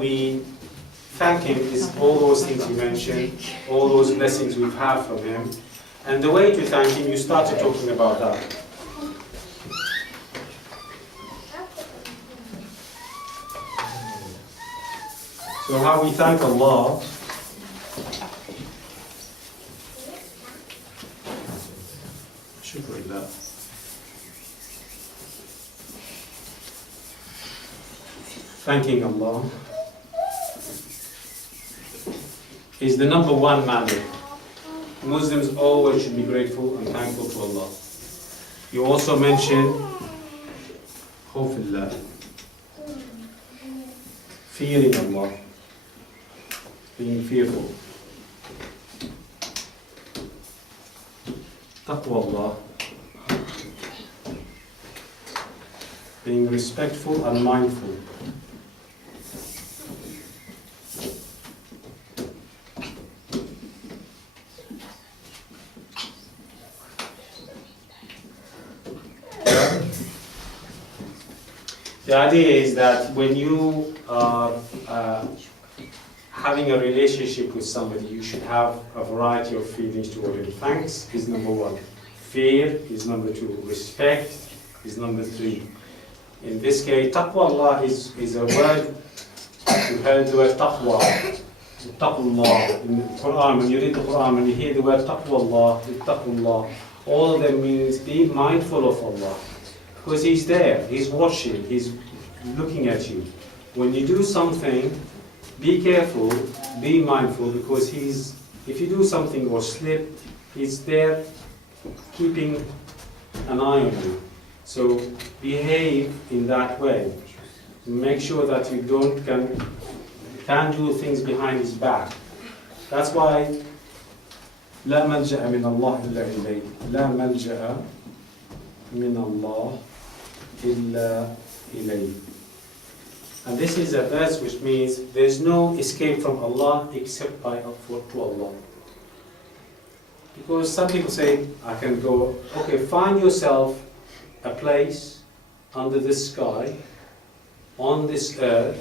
we thank Him is all those things you mentioned, all those blessings we've had from Him. And the way to thank Him, you started talking about that. So how we thank Allah. Shukrillah. Thanking Allah is the number one matter. Muslims always should be grateful and thankful to Allah. You also mentioned khawfillah, fearing Allah, being fearful. Taqwa Allah, being respectful and mindful. The idea is that when you are having a relationship with somebody, you should have a variety of feelings toward him. Thanks is number one. Fear is number two. Respect is number three. In this case, taqwa Allah is a word. You heard the word taqwa. Taqwa in the Quran. When you read the Quran, when you hear the word taqwa Allah, taqwa, all of them means be mindful of Allah. Because He's there, He's watching, He's looking at you. When you do something, be careful, be mindful, because if you do something or slip, He's there keeping an eye on you. So behave in that way. Make sure that you can't do things behind His back. That's why لا ملجأ من الله إلا إليه. لا ملجأ من الله إلا إليه. And this is a verse which means there's no escape from Allah except to Allah. Because some people say, I can go, okay, find yourself a place under the sky, on this earth,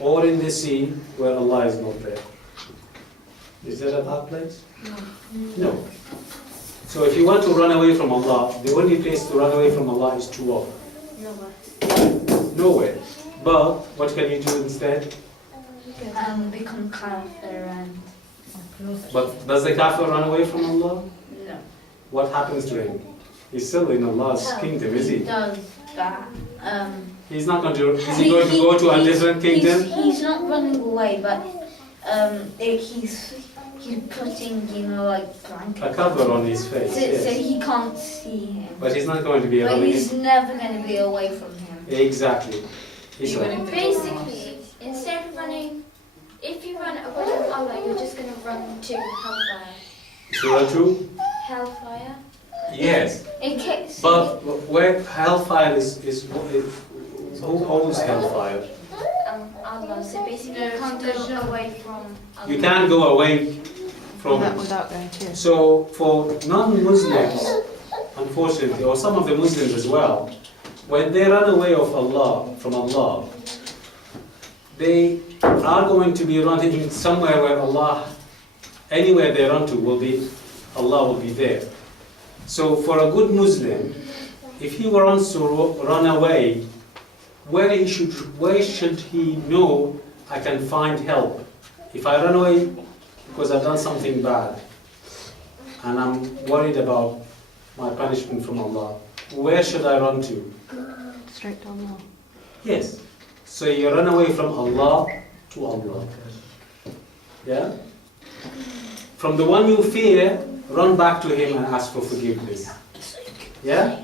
or in the sea where Allah is not there. Is there a bad place? No. So if you want to run away from Allah, the only place to run away from Allah is to what? Nowhere. But what can you do instead? Become kafir and... But does the kafir run away from Allah? No. What happens to him? He's still in Allah's kingdom, is he? He does that. He's not going to... Is he going to go to a different kingdom? He's not running away, but he's putting, like blankets. A cover on his face, yes. So he can't see him. But he's not going to be But running. he's never going to be away from him. Exactly. Basically, instead of running, if you run away from Allah, you're just going to run to hellfire. To run to? Hellfire? Yes. In case. But where hellfire is who owns hellfire? Allah. So basically, you can't go away from Allah. You can't go away from it. Without going to. So for non-Muslims, unfortunately, or some of the Muslims as well, when they run away from Allah, they are going to be running somewhere where Allah, anywhere they run to Allah will be there. So for a good Muslim, if he wants to run away, where should he know I can find help? If I run away because I've done something bad and I'm worried about my punishment from Allah, where should I run to? Straight to Allah. Yes. So you run away from Allah to Allah. Yeah? From the one you fear, run back to Him and ask for forgiveness. Yeah?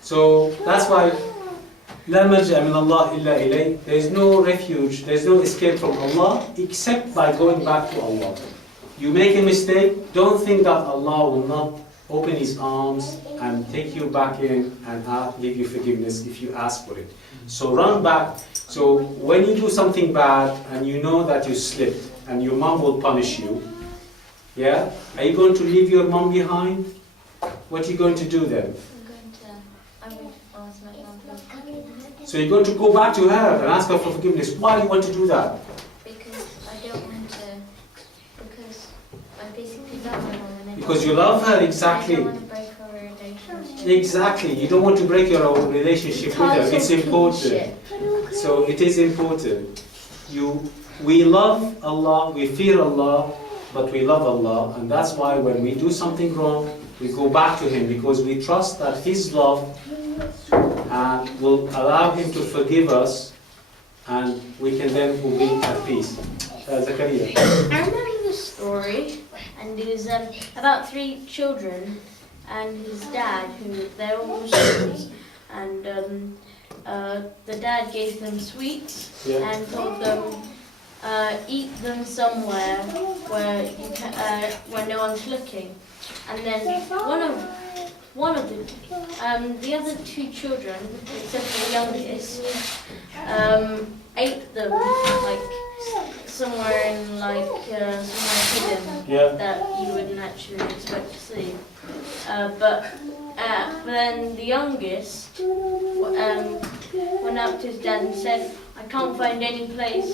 So that's why لا ملجأ من الله إلا إليه. There is no refuge, there is no escape from Allah except by going back to Allah. You make a mistake, don't think that Allah will not open His arms and take you back in and give you forgiveness if you ask for it. So run back. So when you do something bad and you know that you slipped and your mom will punish you, yeah? Are you going to leave your mom behind? What are you going to do then? I'm going to ask my mom for forgiveness. So you're going to go back to her and ask her for forgiveness. Why do you want to do that? Because I don't want to, because I basically love her more than Because you love her, I exactly. don't want to break our relationship. Exactly. You don't want to break your own relationship with her. It's important. So it is important. We love Allah, we fear Allah, but we love Allah, and that's why when we do something wrong, we go back to Him, because we trust that His love will allow Him to forgive us, and we can then be at peace. Zakaria. I remember the story, and it was about 3 children and his dad, who they're all Muslims, and the dad gave them sweets Yeah. and told them eat them somewhere where no one's looking. And then one of the other 2 children, except for the youngest, ate them like somewhere somewhere hidden Yeah. that you wouldn't actually expect to see. But then the youngest went up to his dad and said, "I can't find any place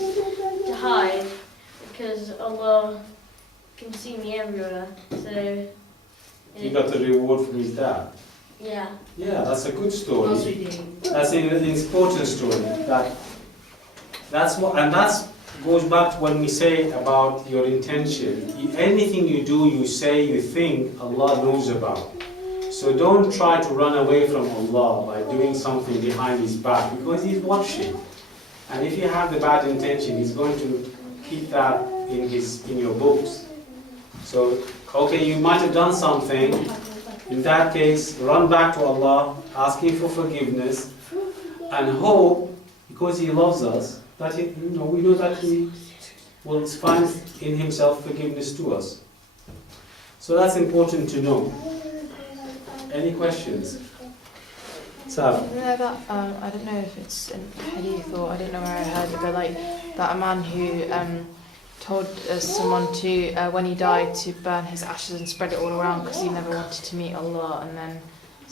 to hide because Allah can see me everywhere." So He got the reward from his dad. yeah. Yeah, that's a good story. That's an important story. That goes back to when we say about your intention. Anything you do, you say, you think, Allah knows about. So don't try to run away from Allah by doing something behind His back, because He's watching. And if you have the bad intention, He's going to keep that in your books. So, okay, you might have done something. In that case, run back to Allah, ask Him for forgiveness, and hope, because He loves us, that we know that He will find in Himself forgiveness to us. So that's important to know. Any questions? Sav? No, that I don't know if it's in hadith or I don't know where I heard it, but like that a man who told someone to when he died to burn his ashes and spread it all around because he never wanted to meet Allah, and then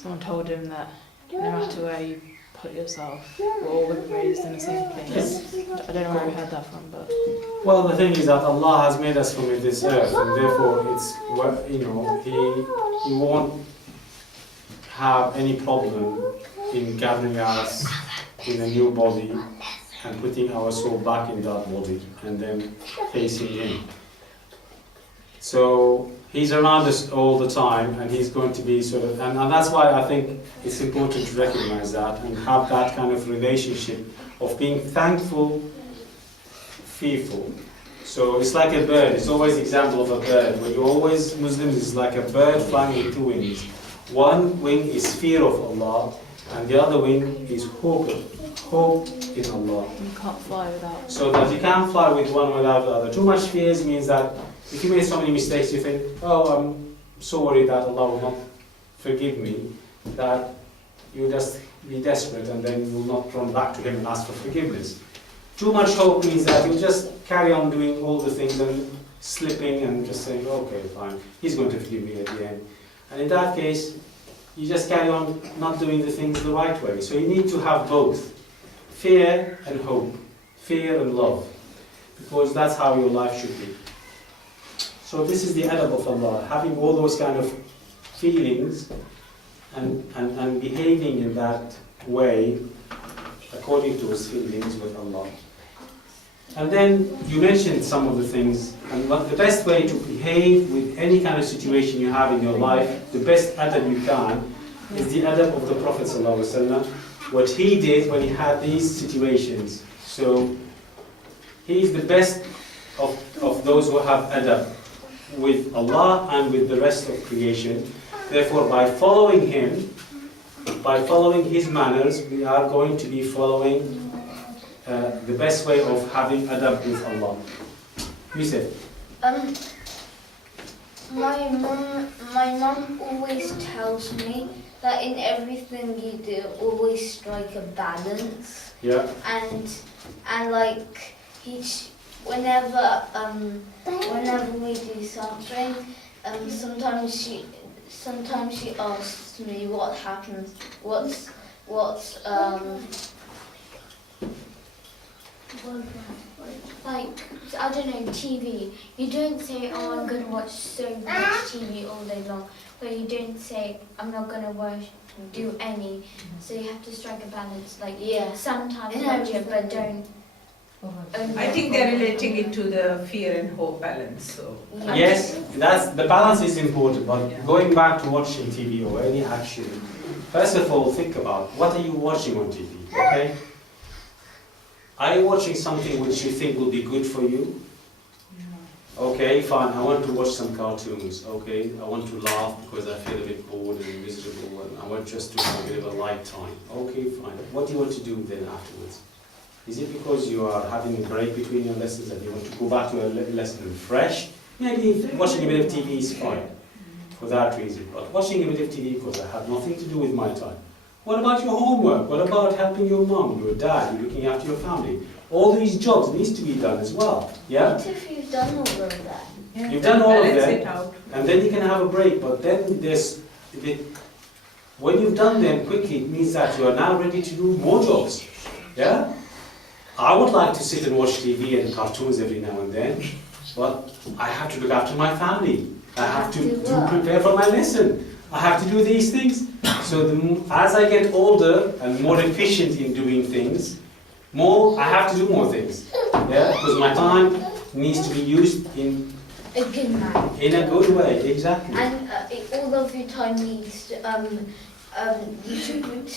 someone told him that no matter where you put yourself, we're all raised in the same place. I don't know where I heard that from, but Well, the thing is that Allah has made us from this earth, and therefore He won't have any problem in gathering us in a new body and putting our soul back in that body and then facing Him. So He's around us all the time, and He's going to be and that's why I think it's important to recognize that and have that kind of relationship of being thankful, fearful. So it's like a bird. It's always an example of a bird. When you're always Muslims, it's like a bird flying with 2 wings. One wing is fear of Allah, and the other wing is hope in Allah. you can't fly without. So that you can't fly with one without the other. Too much fears means that if you make so many mistakes, you think, oh, I'm so worried that Allah will not forgive me, that you just be desperate and then you will not run back to Him and ask for forgiveness. Too much hope means that you just carry on doing all the things and slipping and just saying, okay, fine, He's going to forgive me at the end. And in that case, you just carry on not doing the things the right way. So you need to have both, fear and hope, fear and love, because that's how your life should be. So this is the adab of Allah, having all those kind of feelings and behaving in that way according to those feelings with Allah. And then you mentioned some of the things, and the best way to behave with any kind of situation you have in your life, the best adab you can, is the adab of the Prophet ﷺ, what he did when he had these situations. So he is the best of those who have adab with Allah and with the rest of creation. Therefore, by following him, by following his manners, we are going to be following the best way of having adab with Allah. You said? My mum always tells me that in everything you do, always strike a balance. Yeah. And like whenever we do something, sometimes she asks me what happens, what's Like, I don't know, TV. You don't say, oh, I'm going to watch so much TV all day long. But you don't say, I'm not going to do any. So you have to strike a balance. Like, Yeah. sometimes And watch it, but don't. I think they're relating it to the fear and hope balance. So Yes, that's the balance is important. But going back to watching TV or any action, first of all, think about what are you watching on TV. Okay. Are you watching something which you think will be good for you? Okay, fine. I want to watch some cartoons. Okay, I want to laugh because I feel a bit bored and miserable, and I want just to have a bit of a light time. Okay, fine. What do you want to do then afterwards? Is it because you are having a break between your lessons and you want to go back to a lesson refreshed? Maybe watching a bit of TV is fine for that reason. But watching a bit of TV because I have nothing to do with my time. What about your homework? What about helping your mom, your dad, you looking after your family? All these jobs needs to be done as well. Yeah? What if you've done all of that? You've done all of balance them, it out. and then you can have a break. But then when you've done them quickly, it means that you are now ready to do more jobs. Yeah? I would like to sit and watch TV and cartoons every now and then, but I have to look after my family. I have to prepare for my lesson. I have to do these things. So as I get older and more efficient in doing things, I have to do more things. Yeah, because my time needs to be used in A good man. a good way. Exactly. And all of your time needs to, you should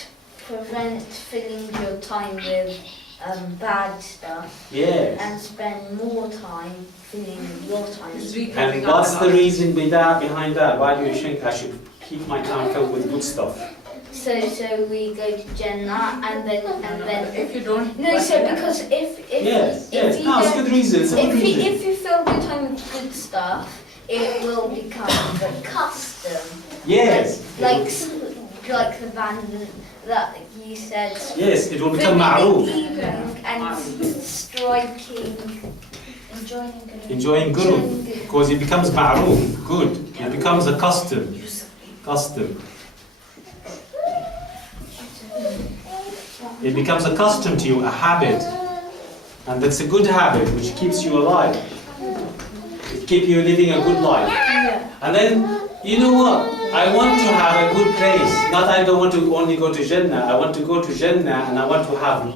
prevent filling your time with bad stuff Yes. and spend more time filling your time. It's And recapping what's our the reason behind that? Why do you think I should keep my time filled with good stuff? So we go to Jannah and then If you don't. no, so because if Yes, if yes. you No, it's a don't, good reason. It's a good if reason. if you fill your time with good stuff, it will become the custom. Yes. Like the band that you said. Yes, it will become filling ma'roof. the evening and striking. Enjoying guru. Because it becomes ma'roof. Good. It becomes a custom. It becomes a custom to you, a habit. And that's a good habit which keeps you alive. It keeps you living a good life. And then, you know what? I want to have a good place. Not I don't want to only go to Jannah. I want to go to Jannah and I want to have